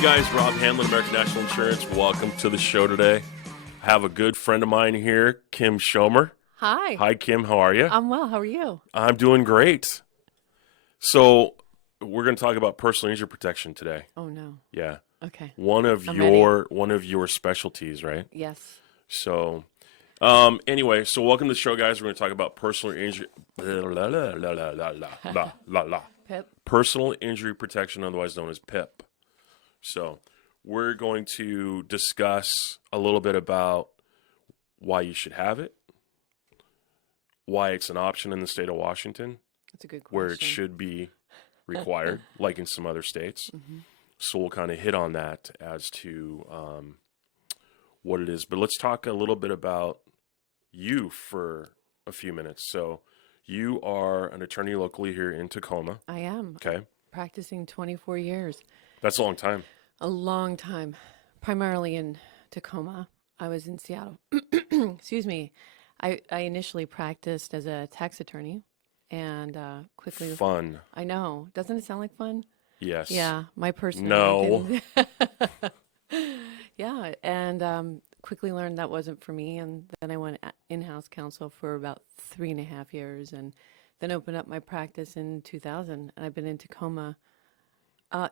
Hey guys, Rob Hanlon, American National Insurance. Welcome to the show today. I have a good friend of mine here, Kim Schomer. Hi. Hi, Kim. How are you? I'm well. How are you? I'm doing great. So, we're going to talk about personal injury protection today. Oh no. Yeah, Okay. one of I'm ready. your specialties, right? Yes. So, anyway, so welcome to the show, guys. We're going to talk about personal injury, Pip. personal injury protection, otherwise known as PIP. So, we're going to discuss a little bit about why you should have it, why it's an option in the state of Washington, That's a good question. where it should be required, like in some other states. So we'll kind of hit on that as to what it is. But let's talk a little bit about you for a few minutes. So you are an attorney locally here in Tacoma. I am Okay. practicing 24 years. That's a long time. A long time. Primarily in Tacoma. I was in Seattle. Excuse me. I initially practiced as a tax attorney and quickly. Fun. I know. Doesn't it sound like fun? Yes. Yeah. My No. personality. Yeah. And quickly learned that wasn't for me. And then I went in-house counsel for about 3.5 years and then opened up my practice in 2000. And I've been in Tacoma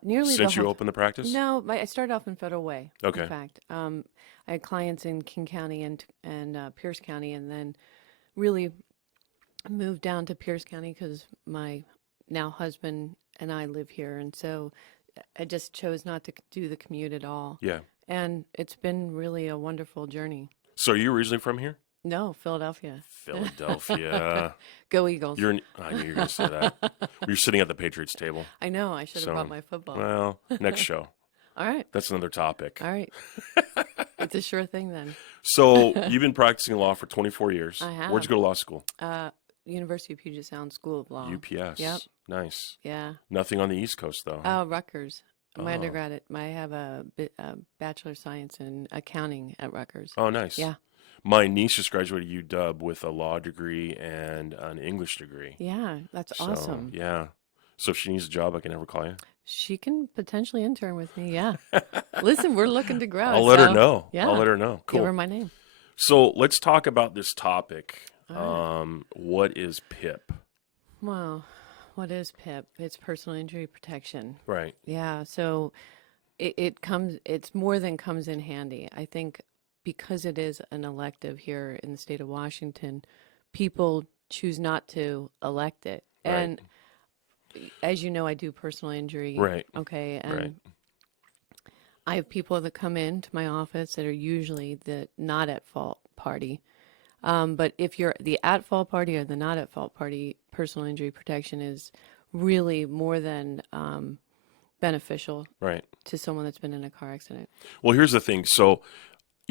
nearly the Since you whole. opened the practice? No, I started off in Federal Way. Okay. In fact, I had clients in King County and Pierce County, and then really moved down to Pierce County because my now husband and I live here, and so I just chose not to do the commute at all. Yeah. And it's been really a wonderful journey. So are you originally from here? No, Philadelphia. Philadelphia. Go Eagles. I knew you were going to say that. You're sitting at the Patriots table. I know. I should have So, brought my football. Well, next show. All right. That's another topic. All right. It's a sure thing then. So you've been practicing law for 24 years. I have. Where'd you go to law school? University of Puget Sound School of Law. UPS. Yep. Nice. Yeah. Nothing on the East Coast, though. Huh? Rutgers. My Oh. undergrad, I have a Bachelor of Science in Accounting at Rutgers. Oh, nice. Yeah. My niece just graduated UW with a law degree and an English degree. Yeah, that's So, awesome. yeah. So if she needs a job, I can never call you. She can potentially intern with me. Yeah. Listen, we're looking to grow. I'll let her know. Yeah. I'll let her know. Give her Cool. my name. So let's talk about this topic. All What is PIP? Well, what is PIP? It's personal injury protection. Right. Yeah. So it's more than comes in handy. I think because it is an elective here in the state of Washington, people choose not to elect it. Right. And as you know, I do personal injury. Right. Okay. And Right. I have people that come into my office that are usually the not at fault party. But if you're the at fault party or the not at fault party, personal injury protection is really more than beneficial Right. to someone that's been in a car accident. Well, here's the thing. So,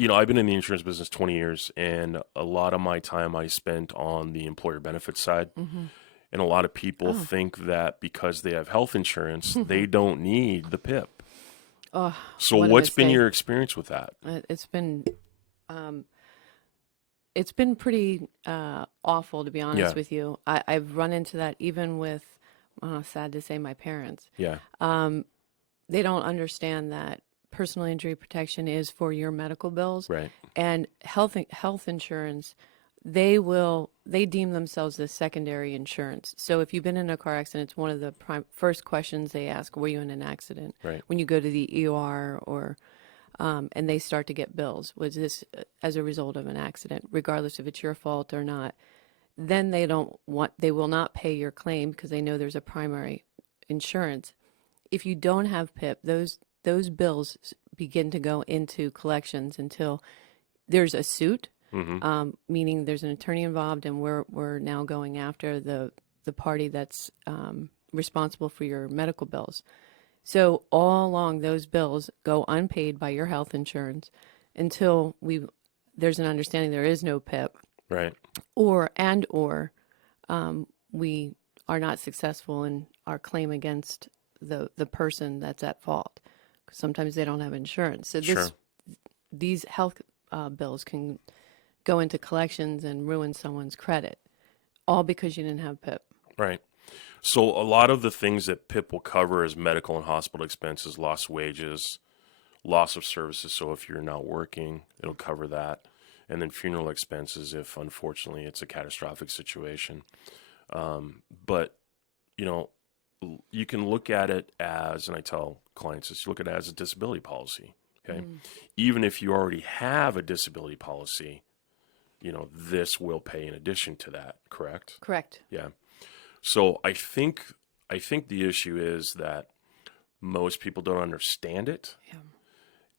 I've been in the insurance business 20 years, and a lot of my time I spent on the employer benefits side. And a lot of people think that because they have health insurance, they don't need the PIP. Oh, So what a what's been mistake. your experience with that? Um, it's been pretty awful, to be honest Yeah. with you. I've run into that even with, sad to say, my parents. Yeah. They don't understand that personal injury protection is for your medical bills Right. and health insurance. They deem themselves the secondary insurance. So if you've been in a car accident, it's one of the first questions they ask: were you in an accident? Right. When you go to the ER or and they start to get bills. Was this as a result of an accident, regardless if it's your fault or not? Then they will not pay your claim because they know there's a primary insurance. If you don't have PIP, those bills begin to go into collections until there's a suit, meaning there's an attorney involved, and we're now going after the party that's responsible for your medical bills. So all along, those bills go unpaid by your health insurance until there's an understanding there is no PIP, Right. or we are not successful in our claim against the person that's at fault. 'Cause sometimes they don't have insurance. So Sure. these health bills can go into collections and ruin someone's credit, all because you didn't have PIP. Right. So a lot of the things that PIP will cover is medical and hospital expenses, lost wages, loss of services. So if you're not working, it'll cover that. And then funeral expenses if unfortunately it's a catastrophic situation. But, you know, you can look at it as, and I tell clients this, you look at it as a disability policy. Okay. Even if you already have a disability policy, you know, this will pay in addition to that, correct? Correct. Yeah. So I think the issue is that most people don't understand it. Yeah.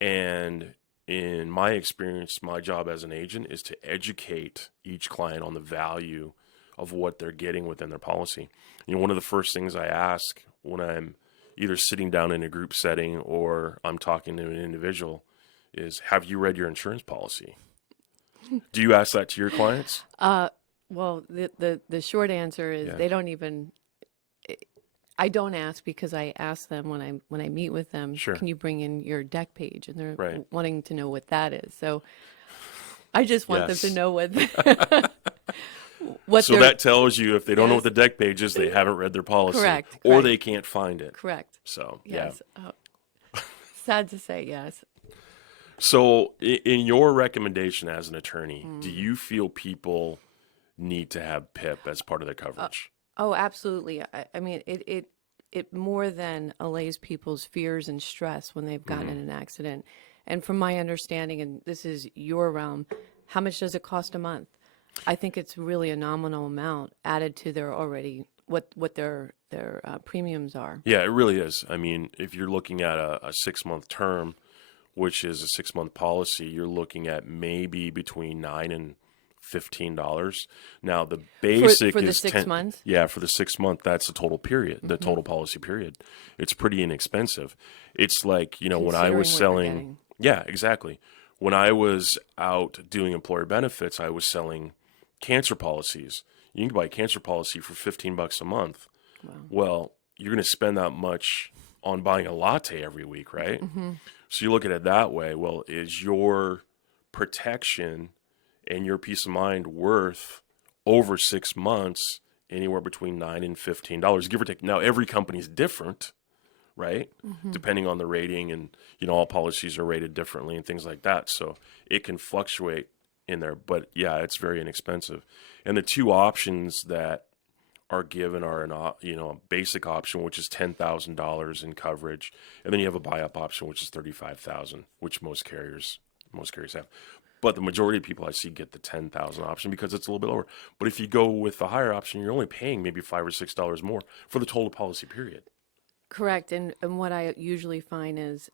And in my experience, my job as an agent is to educate each client on the value of what they're getting within their policy. You know, one of the first things I ask when I'm either sitting down in a group setting or I'm talking to an individual is, have you read your insurance policy? Do you ask that to your clients? Well, the short answer is Yeah. they don't even. I don't ask because I ask them when I meet with them. Sure. Can you bring in your deck page? And they're Right. wanting to know what that is. So I just want them to Yes. know what So they're that tells you if they don't know what Yes. the deck page is, they haven't read their policy. Correct, Or correct. they can't find it. correct. So, Yes. yeah. Sad to say, yes. So in your recommendation as an attorney, Mm. do you feel people need to have PIP as part of their coverage? Oh, absolutely. I mean, it more than allays people's fears and stress when they've gotten in an accident. And from my understanding, and this is your realm, how much does it cost a month? I think it's really a nominal amount added to their already what their premiums are. Yeah, it really is. I mean, if you're looking at a 6-month term, which is a 6-month policy, you're looking at maybe between $9 and $15. Now the basic for the is 6 months? Yeah, for the 6 month, that's the total period, the total policy period. It's pretty inexpensive. It's like, you know, when I Considering was what you're selling, getting. yeah, exactly. When I was out doing employer benefits, I was selling cancer policies. You can buy a cancer policy for $15 a month. Wow. Well, you're going to spend that much on buying a latte every week, right? So you look at it that way. Well, is your protection and your peace of mind worth over 6 months anywhere between $9 and $15, give or take? Now, every company is different, right? Depending on the rating, and you know, all policies are rated differently and things like that. So it can fluctuate in there, but yeah, it's very inexpensive. And the two options that are given are a basic option, which is $10,000 in coverage, and then you have a buy-up option, which is $35,000, which most carriers have. But the majority of people I see get the $10,000 option because it's a little bit lower. But if you go with the higher option, you're only paying maybe $5 or $6 more for the total policy period. Correct. And what I usually find is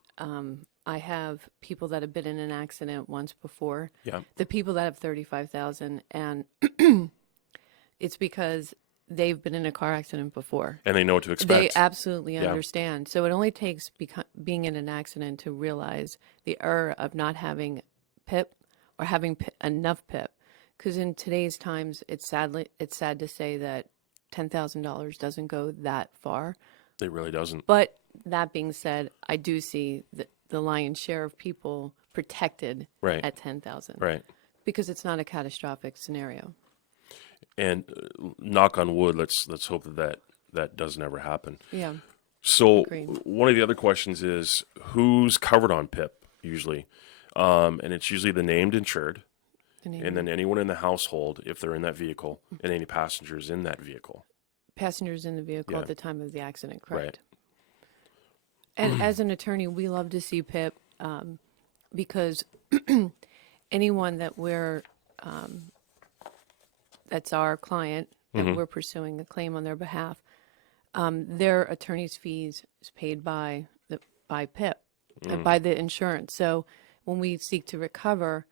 I have people that have been in an accident once before. Yeah. The people that have 35,000, and it's because they've been in a car accident before. And they know what to They expect. absolutely Yeah. understand. So it only takes being in an accident to realize the error of not having PIP or having enough PIP. Because in today's times, it's sad to say that $10,000 doesn't go that far. It really doesn't. But that being said, I do see the lion's share of people protected Right. at 10,000 Right. because it's not a catastrophic scenario. And knock on wood, let's hope that doesn't ever happen. Yeah. So Agreed. one of the other questions is who's covered on PIP usually, and it's usually the named insured, and then anyone in the household if they're in that vehicle, and any passengers in that vehicle. Passengers in the vehicle Yeah. at the time of the accident, Right. correct? And as an attorney, we love to see PIP because anyone that that's our client that we're pursuing a claim on their behalf, their attorney's fees is paid by PIP, by the insurance. So when we seek to recover,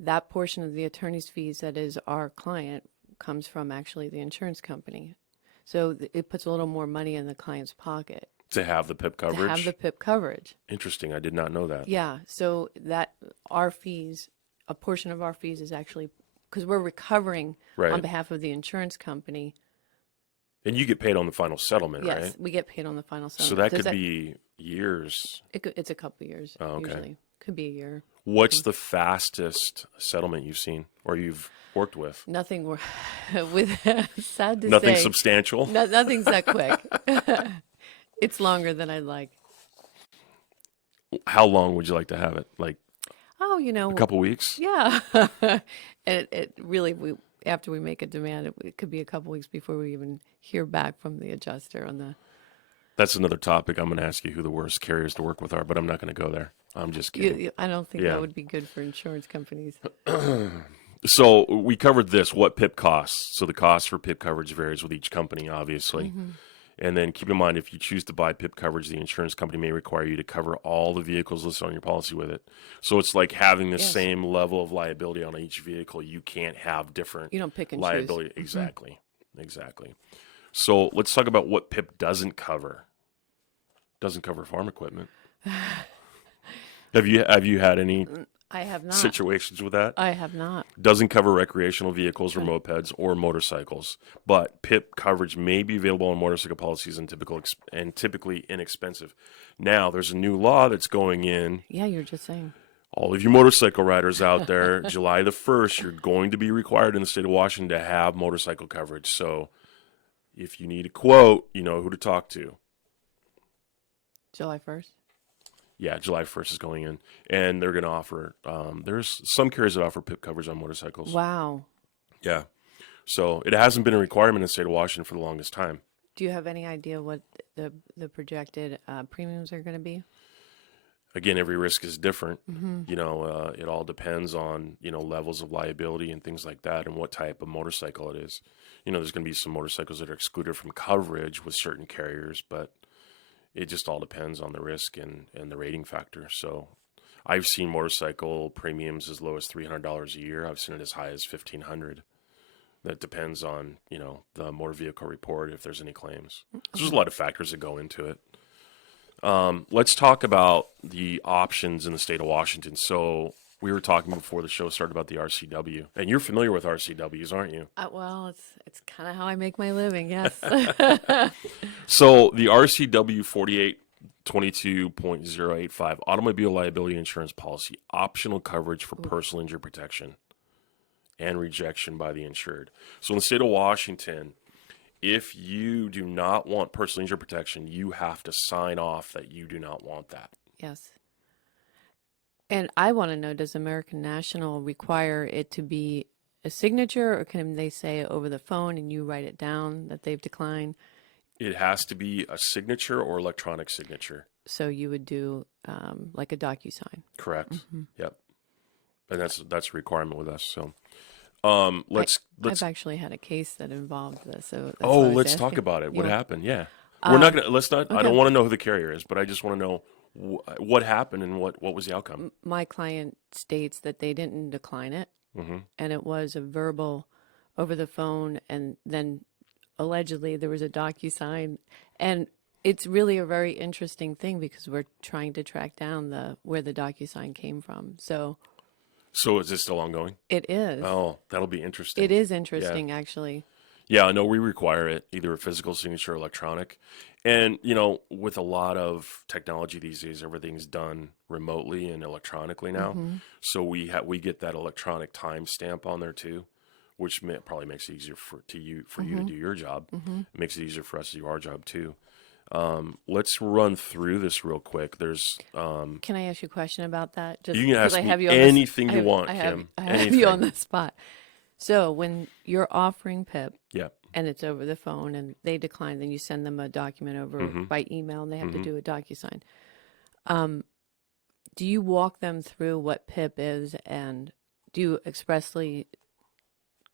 that portion of the attorney's fees that is our client comes from actually the insurance company. So it puts a little more money in the client's pocket To have the PIP coverage. to have the PIP coverage. Interesting. I did not know that. Yeah. So that our fees, a portion of our fees is actually because we're recovering Right. on behalf of the insurance company. And you get paid on the final settlement, Yes, right? we get paid on the final So settlement. that Does could be years. It's a couple years. Oh, okay. Usually could be a year. What's the fastest settlement you've seen or you've worked with? Nothing with sad to Nothing say. substantial? Nothing's that quick. It's longer than I'd like. How long would you like to have it? Like Oh, a couple weeks? yeah. It really, after we make a demand, it could be a couple weeks before we even hear back from the adjuster on the. That's another topic. I'm going to ask you who the worst carriers to work with are, but I'm not going to go there. I'm just kidding. I don't think that Yeah. would be good for insurance companies. So we covered this, what PIP costs. So the cost for PIP coverage varies with each company, obviously. And then keep in mind, if you choose to buy PIP coverage, the insurance company may require you to cover all the vehicles listed on your policy with it. So it's like having the Yes. same level of liability on each vehicle. You can't have different You don't pick and liability. Exactly. Exactly. So let's talk about what PIP doesn't cover. Doesn't cover farm equipment. Have you had any choose. I have not. situations with that? I have not. Doesn't cover recreational vehicles or Okay. mopeds or motorcycles, but PIP coverage may be available on motorcycle policies and typically inexpensive. Now, there's a new law that's going in. Yeah, you're just saying. All of you motorcycle riders out there, July the 1st, you're going to be required in the state of Washington to have motorcycle coverage. So if you need a quote, you know who to talk to. July 1st. Yeah, July 1st is going in, and they're going to offer. There's some carriers that offer PIP coverage on motorcycles. Wow. Yeah, so it hasn't been a requirement in the state of Washington for the longest time. Do you have any idea what the projected premiums are going to be? Again, every risk is different. You know, it all depends on levels of liability and things like that, and what type of motorcycle it is. You know, there's going to be some motorcycles that are excluded from coverage with certain carriers, but it just all depends on the risk and the rating factor. So I've seen motorcycle premiums as low as $300 a year. I've seen it as high as $1,500. That depends on, the motor vehicle report, if there's any claims. So there's a lot of factors that go into it. Let's talk about the options in the state of Washington. So we were talking before the show started about the RCW, and you're familiar with RCWs, aren't you? Well, it's kind of how I make my living. Yes. So the RCW 4822.085 automobile liability insurance policy, optional coverage for personal injury protection and rejection by the insured. So in the state of Washington, if you do not want personal injury protection, you have to sign off that you do not want that. Yes. And I want to know, does American National require it to be a signature, or can they say over the phone and you write it down that they've declined? It has to be a signature or electronic signature. So you would do like a DocuSign. Correct. Mm-hmm. Yep. And that's a requirement with us. So let's I've actually had a case that involved this. So that's oh, why I was let's talk asking. about it. What Yeah. happened? Yeah. We're not gonna let's not I okay. don't want to know who the carrier is, but I just want to know what happened and what was the outcome. My client states that they didn't decline it, Mm-hmm. and it was a verbal over the phone, and then allegedly there was a DocuSign. And it's really a very interesting thing because we're trying to track down where the DocuSign came from. So So is this still ongoing? it is. Oh, that'll be interesting. It is interesting, actually. Yeah, I know we require it, either a physical signature or electronic. And, with a lot of technology these days, everything's done remotely and electronically now. Mm-hmm. So we get that electronic timestamp on there too, which probably makes it easier for you to do your job. Mm-hmm. It makes it easier for us to do our job too. Let's run through this real quick. There's Can I ask you a question about that? Just you can 'cause ask I me have you on anything I you have- want, I have, Kim. I have you on Anything. the spot. So when you're offering PIP Yeah. and it's over the phone and they decline, then you send them a document over Mhm. by email and they have Mhm. to do a DocuSign. Do you walk them through what PIP is, and do you expressly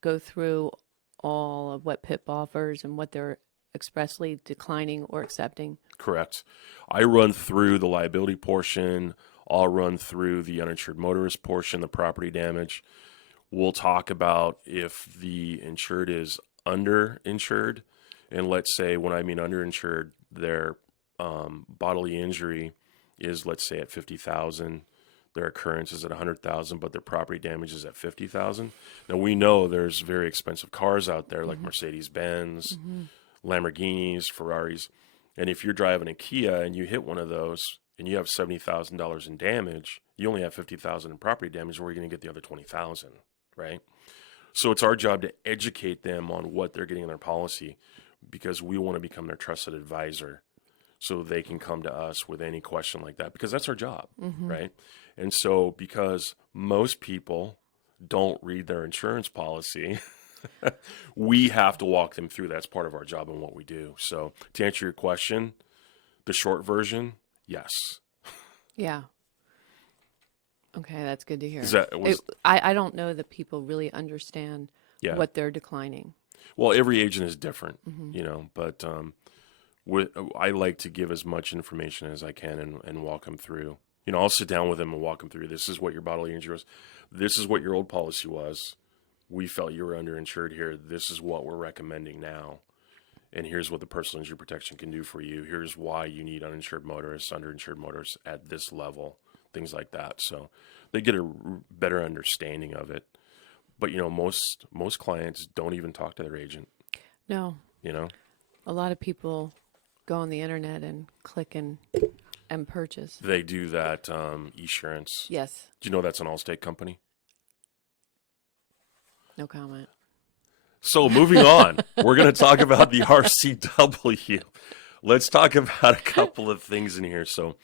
go through all of what PIP offers and what they're expressly declining or accepting? Correct. I run through the liability portion. I'll run through the uninsured motorist portion, the property damage. We'll talk about if the insured is underinsured. And let's say, when I mean underinsured, their bodily injury is, let's say, at 50,000. Their occurrence is at 100,000, but their property damage is at 50,000. Now we know there's very expensive cars out there like Mercedes-Benz, Lamborghinis, Ferraris. And if you're driving a Kia and you hit one of those and you have $70,000 in damage, you only have 50,000 in property damage. Where are you going to get the other 20,000, right? So it's our job to educate them on what they're getting in their policy, because we want to become their trusted advisor. so they can come to us with any question like that, because that's our job, right? And so because most people don't read their insurance policy, we have to walk them through. That's part of our job and what we do. So to answer your question, the short version, yes. Yeah. Okay, that's good to hear. Is that was I don't know that people really understand yeah. what they're declining. Well, every agent is different, but I like to give as much information as I can and walk them through. I'll sit down with them and walk them through. This is what your bodily injury was. This is what your old policy was. We felt you were underinsured here. This is what we're recommending now. And here's what the personal injury protection can do for you. Here's why you need uninsured motorists, underinsured motorists at this level, things like that. So they get a better understanding of it. But, most clients don't even talk to their agent, No, A lot of people go on the internet and click and purchase. They do that Esurance. Yes, Do you know that's an Allstate company? no comment. So moving on, we're going to talk about the RCW. Let's talk about a couple of things in here. So,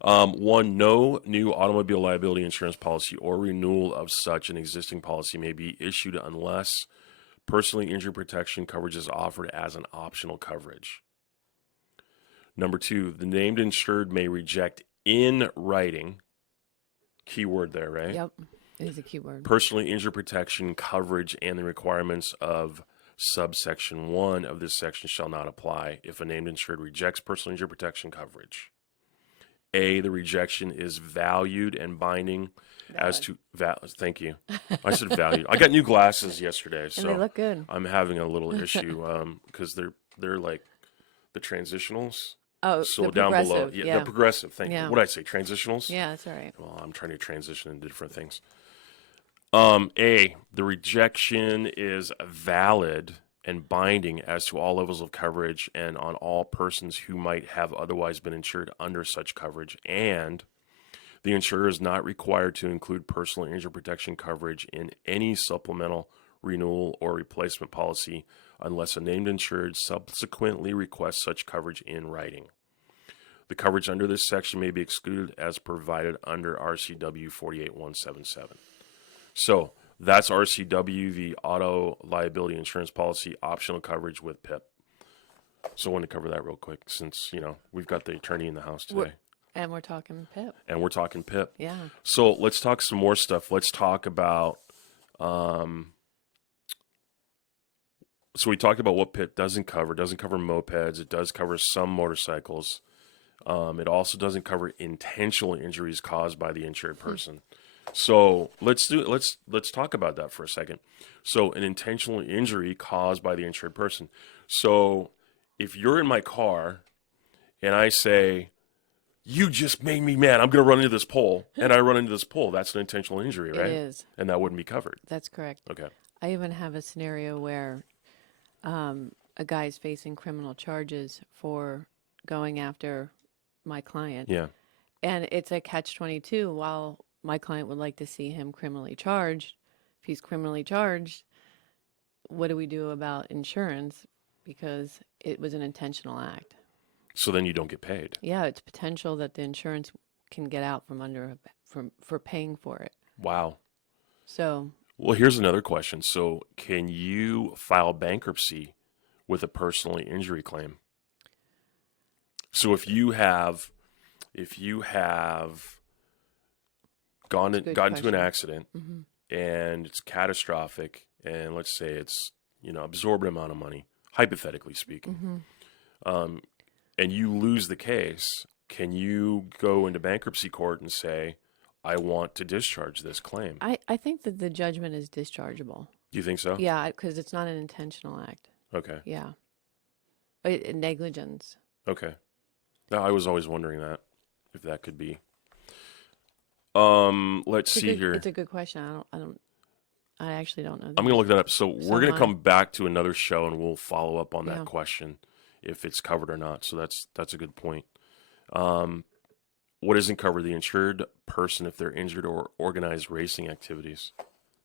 one, no new automobile liability insurance policy or renewal of such an existing policy may be issued unless personally injury protection coverage is offered as an optional coverage. Number two, the named insured may reject in writing, keyword there, right? Yep, it is a keyword. Personally injury protection coverage and the requirements of subsection 1 of this section shall not apply if a named insured rejects personal injury protection coverage. A, the rejection is valued and binding as to thank you. I said valued. I got new glasses yesterday, so And they look good. I'm having a little issue because they're like the transitionals. Oh, So the down below, progressive, yeah, yeah. they're progressive. Thank Yeah. you. What did I say? Transitionals? Yeah, that's all right. Well, I'm trying to transition into different things. A, the rejection is valid and binding as to all levels of coverage and on all persons who might have otherwise been insured under such coverage. And the insurer is not required to include personal injury protection coverage in any supplemental, renewal, or replacement policy unless a named insured subsequently requests such coverage in writing. The coverage under this section may be excluded as provided under RCW 48177. So that's RCW, the auto liability insurance policy, optional coverage with PIP. So I want to cover that real quick since, we've got the attorney in the house today. And we're talking PIP. And we're talking PIP. Yeah. So let's talk some more stuff. Let's talk about, so we talked about what PIP doesn't cover. It doesn't cover mopeds. It does cover some motorcycles. It also doesn't cover intentional injuries caused by the insured person. So let's talk about that for a second. So an intentional injury caused by the insured person. So if you're in my car and I say, you just made me mad, I'm going to run into this pole, and I run into this pole, that's an intentional injury, right? It is. And that wouldn't be covered. That's correct. Okay. I even have a scenario where a guy is facing criminal charges for going after my client. Yeah. And it's a catch-22. While my client would like to see him criminally charged, if he's criminally charged, what do we do about insurance? Because it was an intentional act. So then you don't get paid. Yeah, it's potential that the insurance can get out for paying for it. Wow. So, Well, here's another question. So can you file bankruptcy with a personal injury claim? So if you have gotten into an question. accident and it's catastrophic, and let's say it's absorbent amount of money, hypothetically speaking, and you lose the case, can you go into bankruptcy court and say, I want to discharge this claim? I think that the judgment is dischargeable. Do you think so? Yeah, because it's not an intentional act. Okay. Yeah. Negligence. Okay. No, I was always wondering that, if that could be. Let's see here. It's a good question. I actually don't know. I'm going to look that up. So we're going to am I. come back to another show and we'll follow up on that Yeah. question, if it's covered or not. So that's a good point. What isn't covered? The insured person if they're injured or organized racing activities.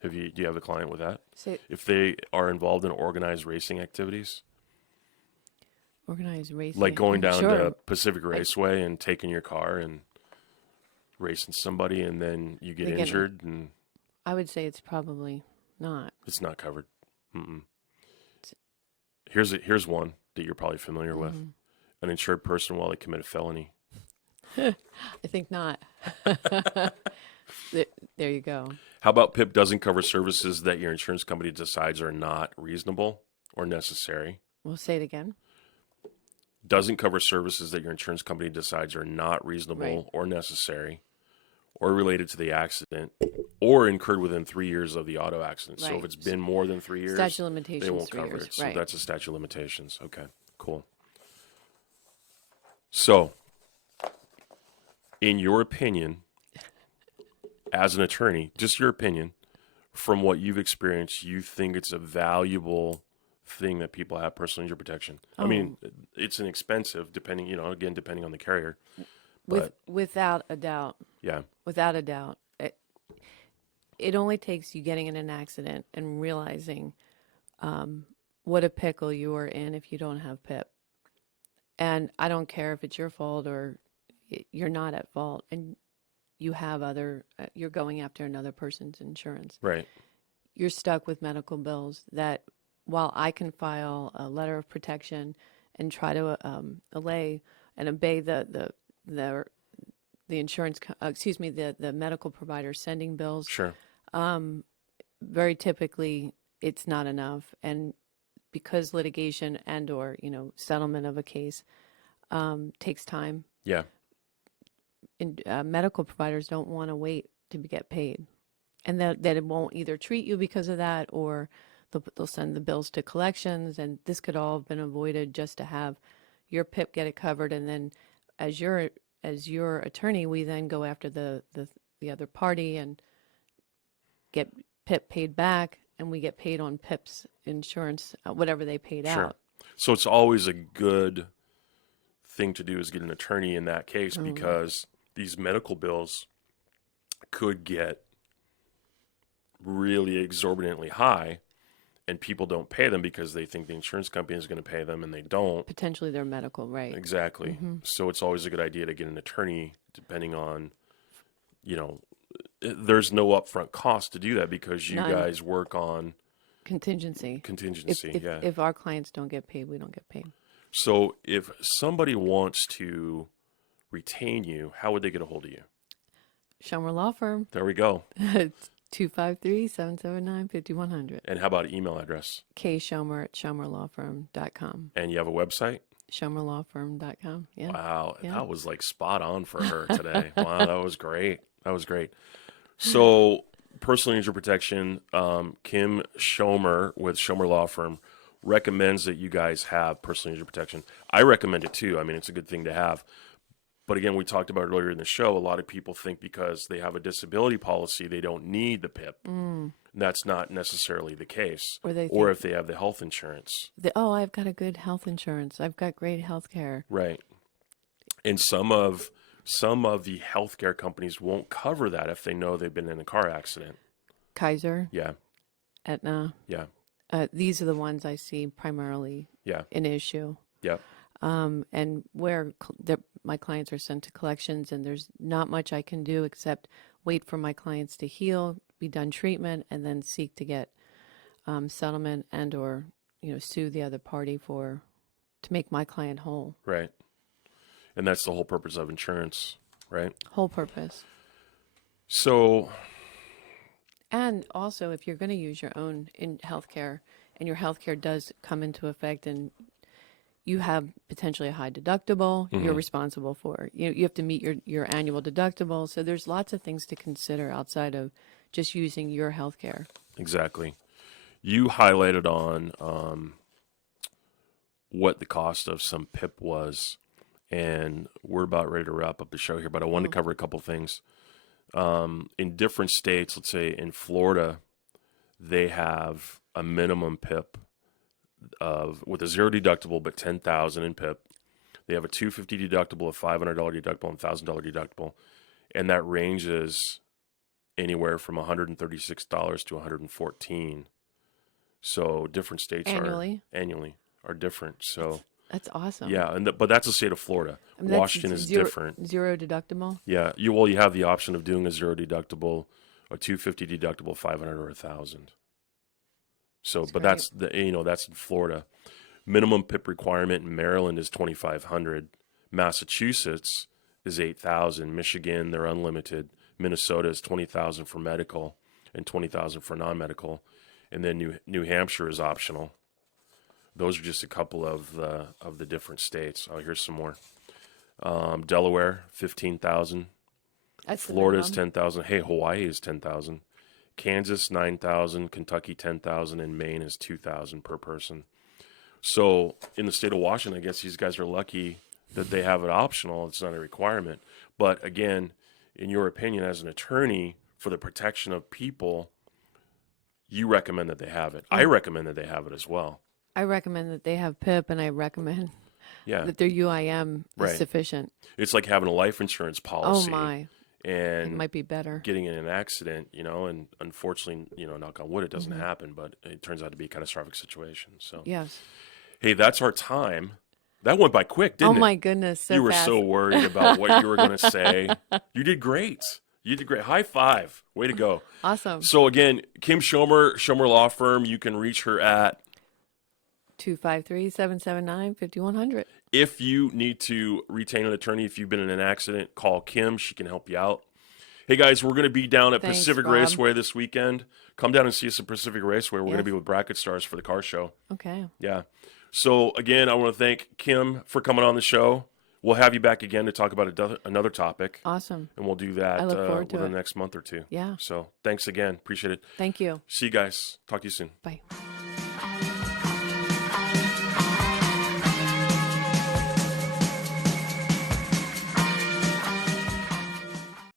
Do you have a client with that? Say, If they are involved in organized racing activities? Organized racing. Like going down Sure. to Pacific Raceway and taking your car and racing somebody, and then you get They get injured, and I would say it's probably not. it's not covered. Mm-mm. Here's one that you're probably familiar with: an insured person while they commit a felony. I think not. There you go. How about PIP doesn't cover services that your insurance company decides are not reasonable or necessary? We'll say it again. Doesn't cover services that your insurance company decides are not reasonable Right. or necessary or related to the accident or incurred within 3 years of the auto accident. So if Right. it's been more than 3 years, Statute of they limitations, won't 3 cover years. it. So Right. that's a statute of limitations. Okay, cool. So, in your opinion, as an attorney, just your opinion, from what you've experienced, you think it's a valuable thing that people have personal injury protection? I mean, it's inexpensive, depending, again, depending on the carrier. But Without a doubt. yeah, Without a doubt. It only takes you getting in an accident and realizing what a pickle you are in if you don't have PIP. And I don't care if it's your fault or you're not at fault and you have you're going after another person's insurance. right, You're stuck with medical bills that while I can file a letter of protection and try to allay and obey the insurance, the medical provider sending bills, sure, very typically it's not enough. And because litigation and or, settlement of a case takes time, yeah, and medical providers don't want to wait to get paid. And that it won't either treat you because of that or they'll send the bills to collections. And this could all have been avoided just to have your PIP get it covered. And then as your attorney, we then go after the other party and get PIP paid back, and we get paid on PIP's insurance, whatever they paid sure. out. So it's always a good thing to do is get an attorney in that case because these medical bills could get really exorbitantly high and people don't pay them because they think the insurance company is going to pay them and they don't. Potentially their medical, right? Exactly. So it's always a good idea to get an attorney depending on, there's no upfront cost to do that because you None. guys work on Contingency. contingency. Yeah. If our clients don't get paid, we don't get paid. So if somebody wants to retain you, how would they get a hold of you? Schomer Law Firm, There we go. 253-779-5100. And how about email address? kschomer@schomerlawfirm.com. And you have a website? schomerlawfirm.com. Yeah. Wow, Yeah. that was like spot on for her today. Wow, that was great. That was great. So, personal injury protection, Kim Schomer with Schomer Law Firm recommends that you guys have personal injury protection. I recommend it too. I mean, it's a good thing to have. But again, we talked about it earlier in the show. A lot of people think because they have a disability policy, they don't need the PIP. That's not necessarily the case. Or if they have the health insurance. I've got a good health insurance. I've got great health care. Right. And some of the healthcare companies won't cover that if they know they've been in a car accident. Kaiser, Yeah. Aetna. Yeah. These are the ones I see primarily Yeah. an issue. Yeah. And where my clients are sent to collections, and there's not much I can do except wait for my clients to heal, be done treatment, and then seek to get settlement and or sue the other party to make my client whole. Right. And that's the whole purpose of insurance, right? Whole purpose. So, And also, if you're going to use your own in healthcare, and your healthcare does come into effect, and you have potentially a high deductible, you're responsible for. You have to meet your annual deductible. So there's lots of things to consider outside of just using your healthcare. exactly. You highlighted on what the cost of some PIP was, and we're about ready to wrap up the show here, but I wanted to cover a couple things. In different states, let's say in Florida, they have a minimum PIP with a $0 deductible but $10,000 in PIP. They have a $250 deductible, a $500 deductible, and $1,000 deductible, and that ranges anywhere from $136 to $114. So different states Annually are different. So That's awesome. Yeah, but that's the state of Florida. I mean, that's Washington is zero, different. zero deductible. Yeah, you have the option of doing a 0 deductible, a 250 deductible, 500 or 1,000. So, but great. that's that's in Florida. Minimum PIP requirement in Maryland is 2,500. Massachusetts is 8,000. Michigan, they're unlimited. Minnesota is 20,000 for medical and 20,000 for non-medical, and then New Hampshire is optional. Those are just a couple of the different states. Oh, here's some more. Delaware, 15,000. That's the Florida's minimum. 10,000. Hey, Hawaii is 10,000. Kansas 9,000. Kentucky 10,000, and Maine is 2,000 per person. So in the state of Washington, I guess these guys are lucky that they have it optional. It's not a requirement. But again, in your opinion, as an attorney for the protection of people, you recommend that they have it. I recommend that they have it as well. I recommend that they have PIP, and I recommend Yeah, that their UIM Right. is sufficient. it's like having a life insurance Oh policy my, it and might be better. getting in an accident, and unfortunately, knock on wood, it doesn't happen, but it turns out to be a catastrophic situation. So, Yes. hey, that's our time. That went by quick, Oh didn't it? my goodness, so You were fast. so worried about what you were going to say. You did great. You did great. High five. Way to go. Awesome. So again, Kim Schomer, Schomer Law Firm, you can reach her at 253-779-5100. if you need to retain an attorney, if you've been in an accident, call Kim. She can help you out. Hey guys, we're going to be down at Thanks, Pacific Rob. Raceway this weekend. Come down and see us at Pacific Raceway. We're going to Yes. be with Bracket Stars for the car show. Okay. Yeah. So again, I want to thank Kim for coming on the show. We'll have you back again to talk about another topic, Awesome. and we'll do that I look forward to within it. the next month or two. Yeah. So thanks again. Appreciate it. Thank you. See you guys. Talk to you soon. Bye.